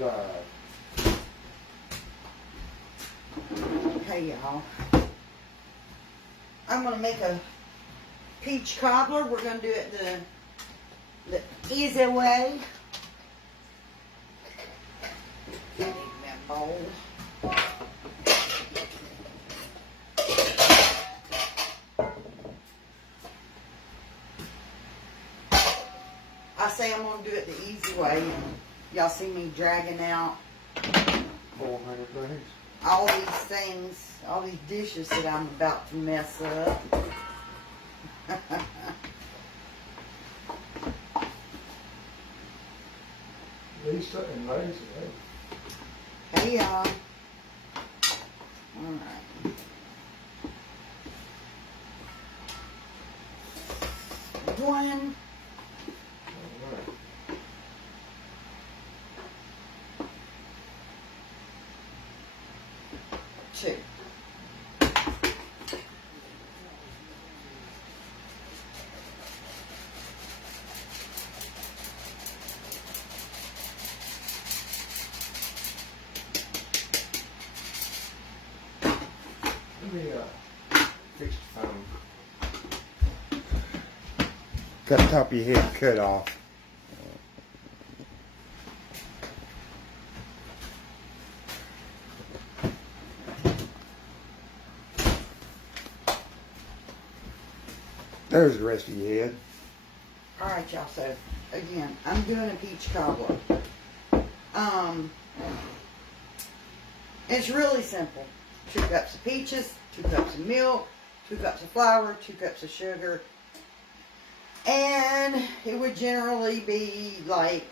live. Hey y'all. I'm going to make a peach cobbler. We're going to do it the easy way. Get in that bowl. I say I'm going to do it the easy way. Y'all see me dragging out 400 things. all these things, all these dishes that I'm about to mess up. Lisa and Lazy. Hey y'all. Alright. One. Alright. Two. Let me fix the phone. Got the top of your head cut off. There's the rest of your head. Alright y'all, so again, I'm doing a peach cobbler. It's really simple. 2 cups of peaches, 2 cups of milk, 2 cups of flour, 2 cups of sugar. And it would generally be like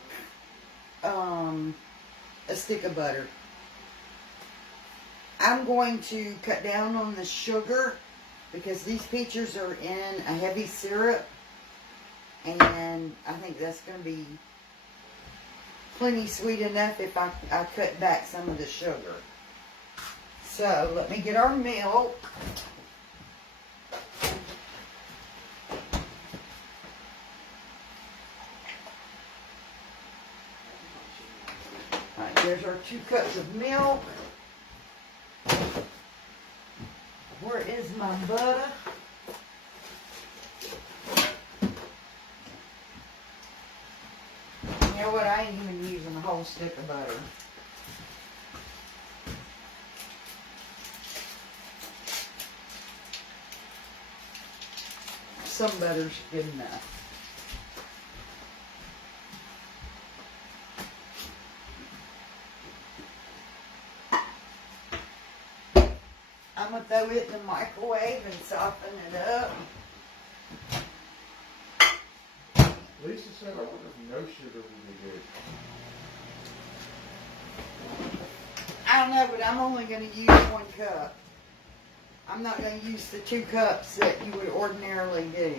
a stick of butter. I'm going to cut down on the sugar because these peaches are in a heavy syrup, and I think that's going to be plenty sweet enough if I cut back some of the sugar. So let me get our milk. Alright, there's our 2 cups of milk. Where is my butter? You know what? I ain't even using a whole stick of butter. Some butter's good enough. I'm going to throw it in the microwave and soften it up. Lisa said, I wonder if no sugar would be good. I don't know, but I'm only going to use 1 cup. I'm not going to use the 2 cups that you would ordinarily do.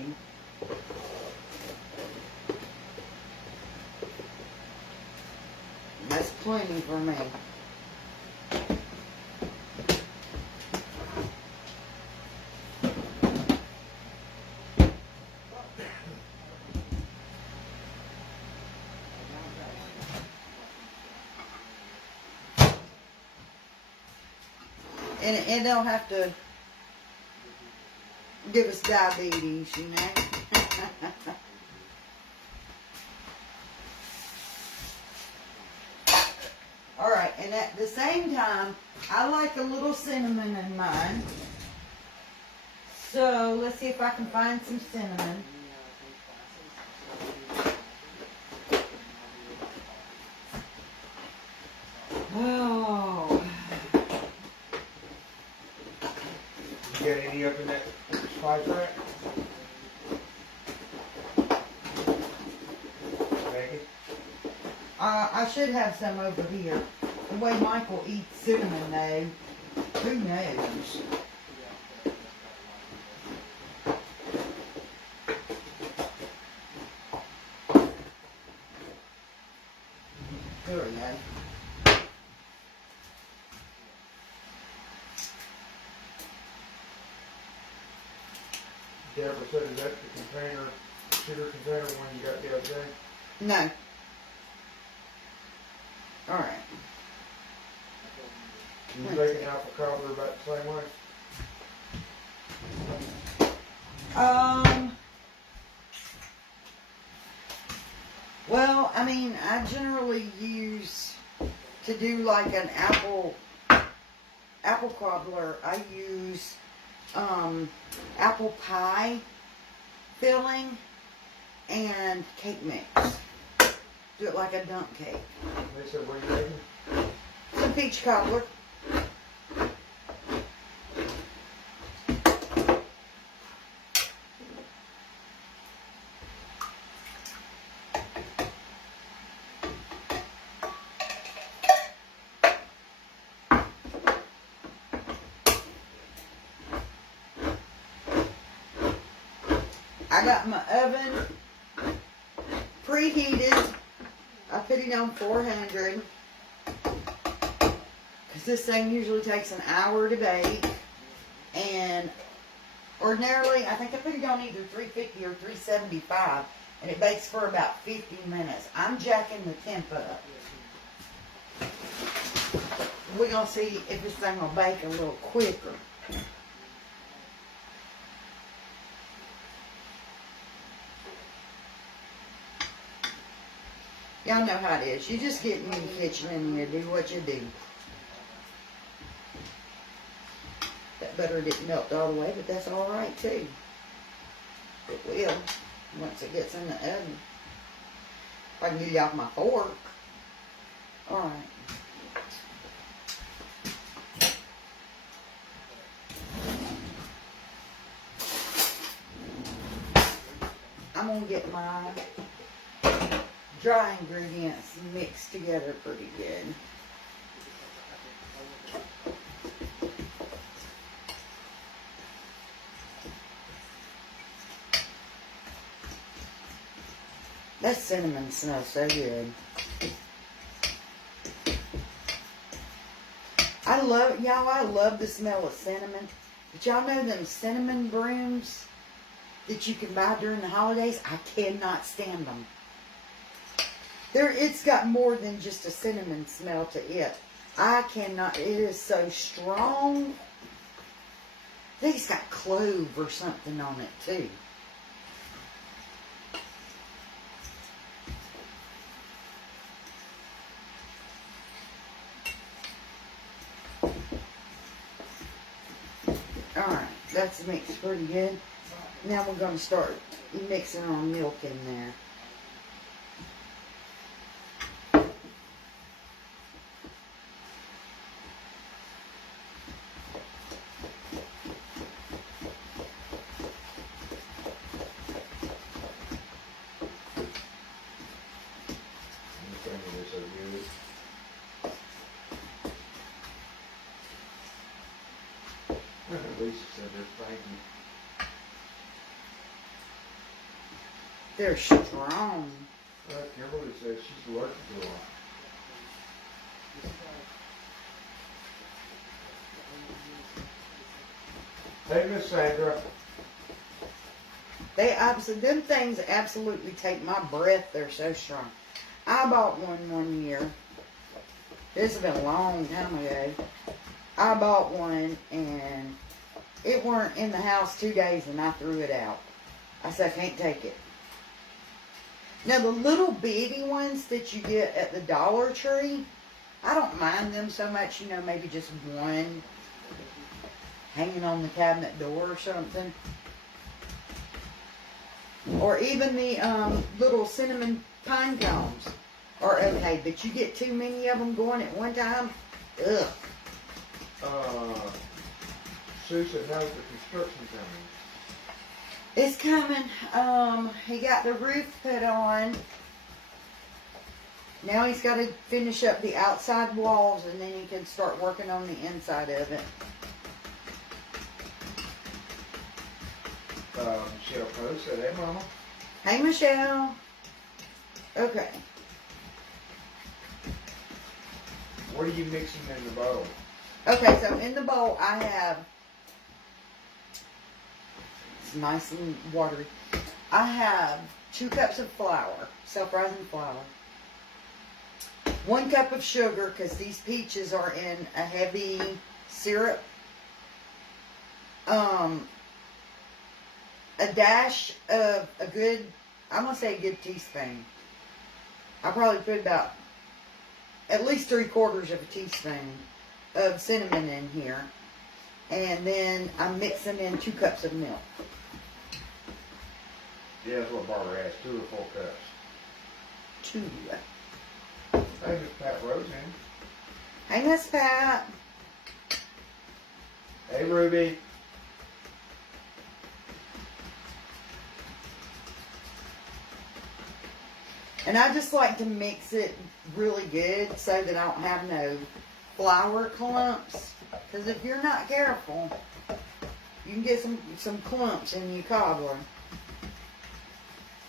That's plenty for me. And it don't have to give us diabetes, you know. Alright, and at the same time, I like a little cinnamon in mine. So, let's see if I can find some cinnamon. Oh. You got any up in that spice rack? Maggie? I should have some over here. The way Michael eats cinnamon, though, who knows? There we go. Deborah said, is that the container, sugar container one you got the other day? No. Alright. You making apple cobbler about the same way? Well, I mean, I generally use, to do like an apple cobbler, I use apple pie filling and cake mix. Do it like a dump cake. They said, what are you making? Some peach cobbler. I got my oven preheated. I put it on 400 because this thing usually takes an hour to bake, and ordinarily I think I put it on either 350 or 375, and it bakes for about 50 minutes. I'm jacking the temp up. We're gonna see if this thing will bake a little quicker. Y'all know how it is. You just get in the kitchen and you do what you do. That butter didn't melt all the way, but that's alright too. It will once it gets in the oven. If I can get it off my fork. Alright. I'm going to get my dry ingredients mixed together pretty good. That cinnamon smells so good. I love the smell of cinnamon. But y'all know them cinnamon brooms that you can buy during the holidays? I cannot stand them. It's got more than just a cinnamon smell to it. I cannot, it is so strong. I think it's got clove or something on it too. Alright, that's mixed pretty good. Now we're going to start mixing our milk in there. Lisa said they're thank you. They're strong. Kimberly says she's allergic to them. Hey, Miss Sandra. Them things absolutely take my breath. They're so strong. I bought one year. This has been a long time ago. I bought one and it weren't in the house 2 days and I threw it out. I said, I can't take it. Now the little bitty ones that you get at the Dollar Tree, I don't mind them so much, maybe just one hanging on the cabinet door or something. Or even the little cinnamon pine cones are okay, but you get too many of them going at one time, ugh. Susan knows the construction coming. It's coming. He got the roof put on. Now he's got to finish up the outside walls and then he can start working on the inside of it. Michelle Poe said, hey, Mama. Hey, Michelle. Okay. What are you mixing in the bowl? Okay, so in the bowl I have, it's nice and watery. I have 2 cups of flour, self-rising flour. 1 cup of sugar, because these peaches are in a heavy syrup. A dash of a good, I'm going to say a good teaspoon. I'll probably put about at least 3/4 of a teaspoon of cinnamon in here. And then I'm mixing in 2 cups of milk. Yeah, that's what Barbara asked, 2 or 4 cups. 2. Hey, Miss Pat Rose in. Hey, Miss Pat. Hey, Ruby. And I just like to mix it really good so that I don't have no flour clumps. Because if you're not careful, you can get some clumps in your cobbler.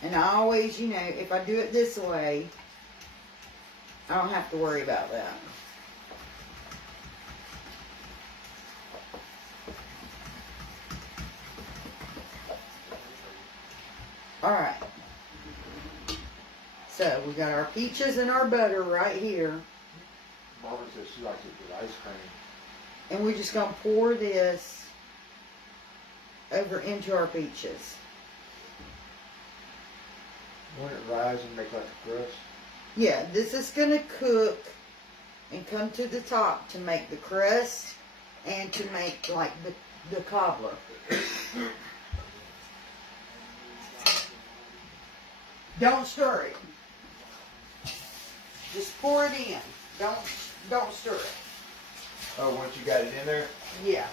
And I always, you know, if I do it this way, I don't have to worry about that. Alright. So, we got our peaches and our butter right here. Barbara says she likes it with ice cream. And we're just going to pour this over into our peaches. When it rises and make like a crust. Yeah, this is going to cook and come to the top to make the crust and to make like the cobbler. Don't stir it. Just pour it in. Don't stir it. Oh, once you got it in there? Yeah.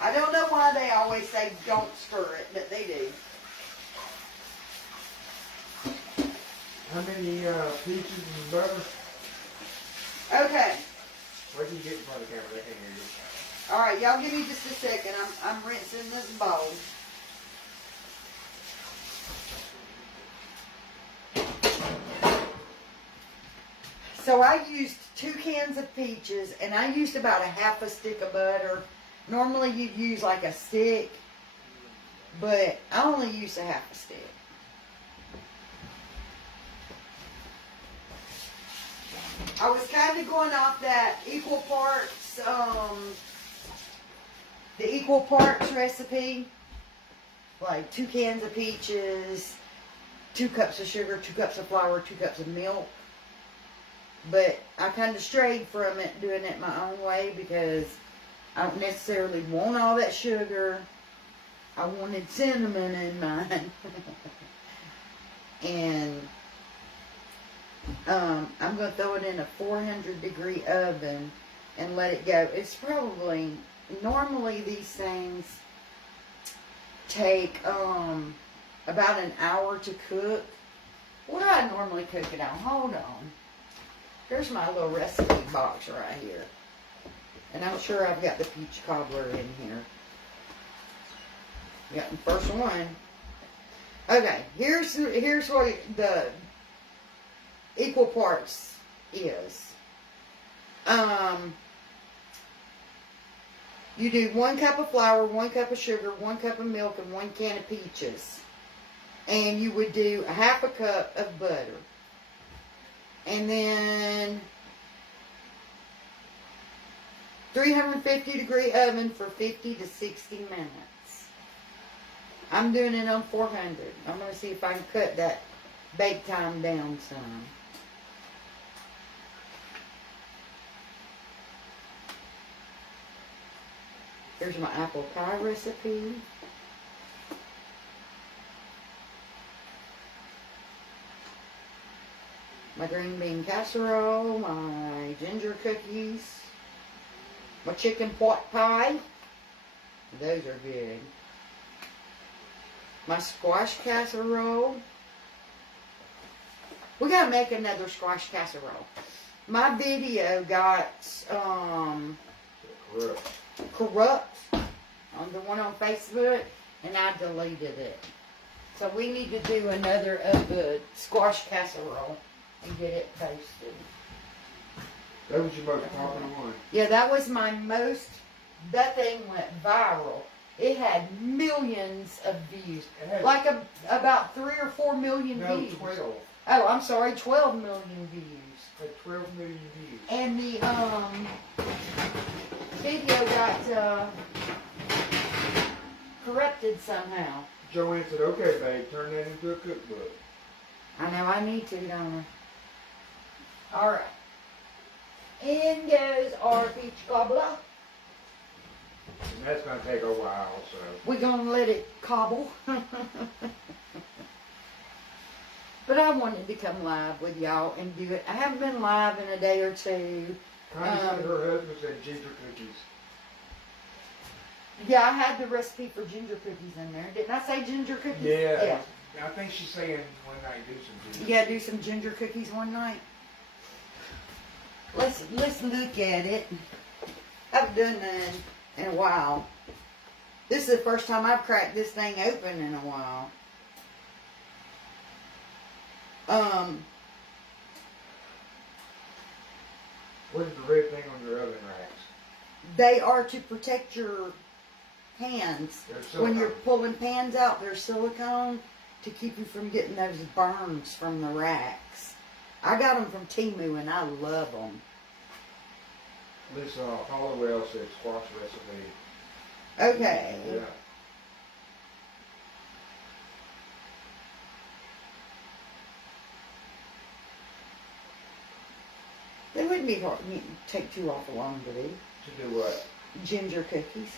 I don't know why they always say don't stir it, but they do. How many peaches and butter? Okay. Where can you get in front of the camera? They can't hear you. All right, y'all give me just a second. I'm rinsing this bowl. So I used 2 cans of peaches, and I used about a half a stick of butter. Normally you'd use like a stick, but I only used a half a stick. I was kind of going off that equal parts, the equal parts recipe. Like 2 cans of peaches, 2 cups of sugar, 2 cups of flour, 2 cups of milk. But I kind of strayed from it, doing it my own way, because I don't necessarily want all that sugar. I wanted cinnamon in mine. And I'm going to throw it in a 400-degree oven and let it go. It's probably, normally these things take about an hour to cook. What do I normally cook it on? Hold on. Here's my little recipe box right here. And I'm sure I've got the peach cobbler in here. Got the first one. Okay, here's what the equal parts is. You do 1 cup of flour, 1 cup of sugar, 1 cup of milk, and 1 can of peaches. And you would do a half a cup of butter. And then 350-degree oven for 50 to 60 minutes. I'm doing it on 400. I'm going to see if I can cut that bake time down some. Here's my apple pie recipe. My green bean casserole, my ginger cookies, my chicken pot pie. Those are good. My squash casserole. We gotta make another squash casserole. My video got corrupt on the one on Facebook, and I deleted it. So we need to do another of the squash casserole and get it posted. That was your most popular one. Yeah, that was my most, that thing went viral. It had millions of views. It had, Like about 3 or 4 million no, views. 12. Oh, I'm sorry, 12 million views. It had 12 million views. And the video got corrupted somehow. Joanne said, okay, babe, turn that into a cookbook. I know I need to, don't I? Alright. In goes our peach cobbler. And that's going to take a while, so. We're going to let it cobble. But I wanted to come live with y'all and do it. I haven't been live in a day or two. Connie said her husband said ginger cookies. Yeah, I had the recipe for ginger cookies in there. Didn't I say ginger cookies? Yeah. I think she's saying one night do some ginger. You gotta do some ginger cookies one night. Let's look at it. I haven't done that in a while. This is the first time I've cracked this thing open in a while. What is the red thing on your oven racks? They are to protect your hands. They're When you're silicone. pulling pans out, they're silicone to keep you from getting those burns from the racks. I got them from Temu and I love them. This Hollowell said squash recipe. Okay. Yeah. They wouldn't be hard, take too awful long to do. To do what? Ginger cookies.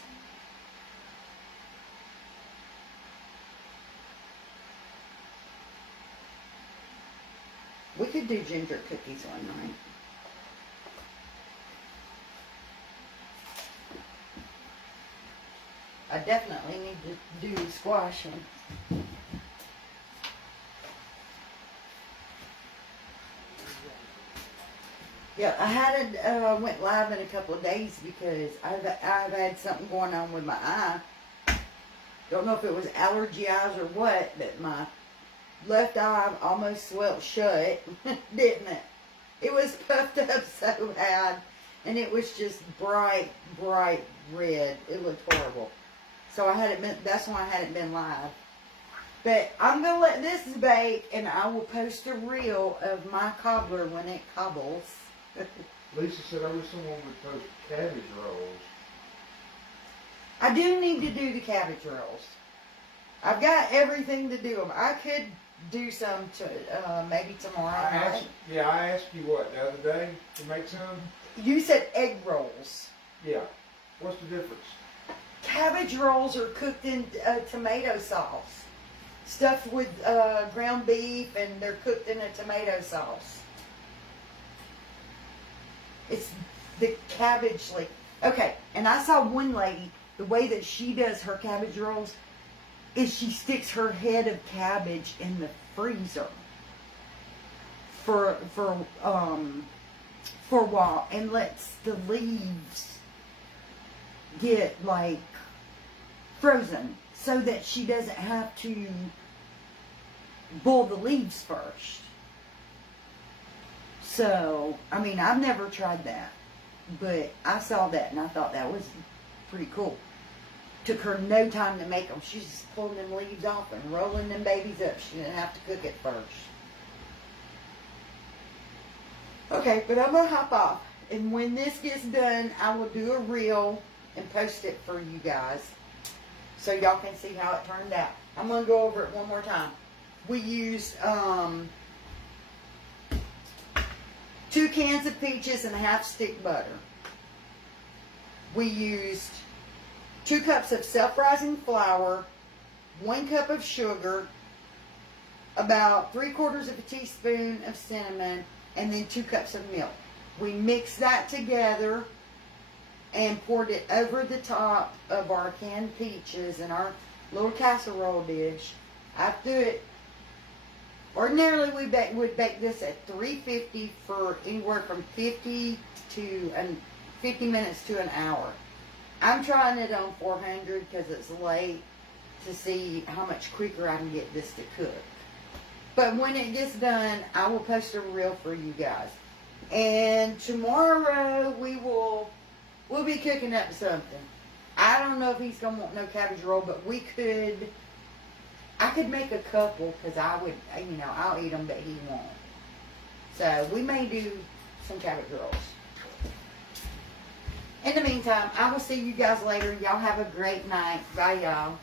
We could do ginger cookies one night. I definitely need to do squashing. Yeah, I hadn't went live in a couple of days because I've had something going on with my eye. Don't know if it was allergy eyes or what, but my left eye almost swelled shut, didn't it? It was puffed up so bad, and it was just bright red. It looked horrible. So that's why I hadn't been live. But I'm going to let this bake, and I will post a reel of my cobbler when it cobbles. Lisa said I wish someone would post cabbage rolls. I do need to do the cabbage rolls. I've got everything to do them. I could do some maybe tomorrow night. I asked you what, the other day to make some? You said egg rolls. Yeah. What's the difference? Cabbage rolls are cooked in tomato sauce. Stuffed with ground beef, and they're cooked in a tomato sauce. It's the cabbage, like, okay, and I saw one lady, the way that she does her cabbage rolls is she sticks her head of cabbage in the freezer for a while and lets the leaves get, like, frozen so that she doesn't have to boil the leaves first. So, I mean, I've never tried that, but I saw that and I thought that was pretty cool. Took her no time to make them. She's just pulling them leaves off and rolling them babies up. She didn't have to cook it first. Okay, but I'm going to hop off. And when this gets done, I will do a reel and post it for you guys so y'all can see how it turned out. I'm going to go over it one more time. We used 2 cans of peaches and a half stick butter. We used 2 cups of self-rising flour, 1 cup of sugar, about 3/4 of a teaspoon of cinnamon, and then 2 cups of milk. We mixed that together and poured it over the top of our canned peaches in our little casserole dish. After it, ordinarily we would bake this at 350 for anywhere from 50 minutes to an hour. I'm trying it on 400 because it's late to see how much quicker I can get this to cook. But when it gets done, I will post a reel for you guys. And tomorrow we'll be cooking up something. I don't know if he's gonna want no cabbage roll, but we could. I could make a couple because I would, you know, I'll eat them, but he won't. So we may do some cabbage rolls. In the meantime, I will see you guys later. Y'all have a great night. Bye, y'all.